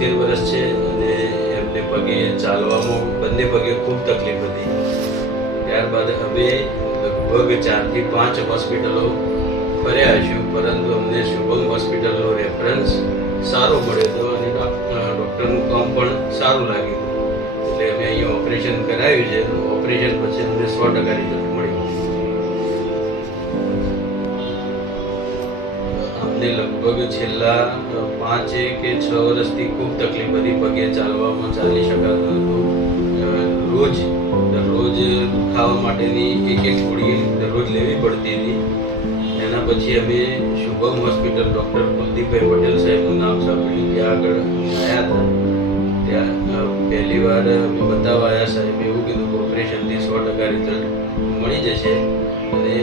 70 વર્ષ છે અને એમને પગે ચાલવામાં બંને પગે ખૂબ તકલીફ હતી. ત્યારબાદ અમે લગભગ 4 થી 5 હોસ્પિટલો ફર્યા છું, પરંતુ અમને શુભમ હોસ્પિટલનો રેફરન્સ સારો મળ્યો હતો અને ડૉક્ટરનું કામ પણ સારું લાગ્યું, એટલે અમે અહીંયા ઓપરેશન કરાવ્યું છે. ઓપરેશન પછી અમને 100% રિઝલ્ટ મળ્યું. અમને લગભગ છેલ્લા 5 કે 6 વર્ષથી ખૂબ તકલીફ હતી. પગે ચાલવામાં ચાલી શકાતું હતું. દરરોજ ખાવા માટેની એક ગોળી દરરોજ લેવી પડતી હતી. એના પછી અમે શુભમ હોસ્પિટલ ડૉક્ટર કુલદીપભાઈ પટેલ સાહેબનું નામ સાંભળ્યું. ત્યાં આગળ આવ્યા હતા. ત્યાં પહેલી વાર અમે બતાવવા આવ્યા. સાહેબે એવું કીધું કે ઓપરેશનથી 100% રિઝલ્ટ મળી જશે અને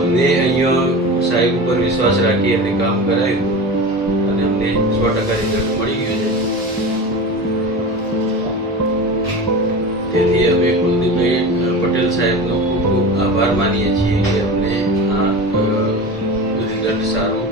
અમને અહીંયા સાહેબ ઉપર વિશ્વાસ રાખી અને કામ કરાવ્યું અને અમને 100% રિઝલ્ટ મળી ગયું છે. તેથી અમે કુલદીપભાઈ પટેલ સાહેબનો ખૂબ ખૂબ આભાર માનીએ છીએ કે અમને આ રિઝલ્ટ સારું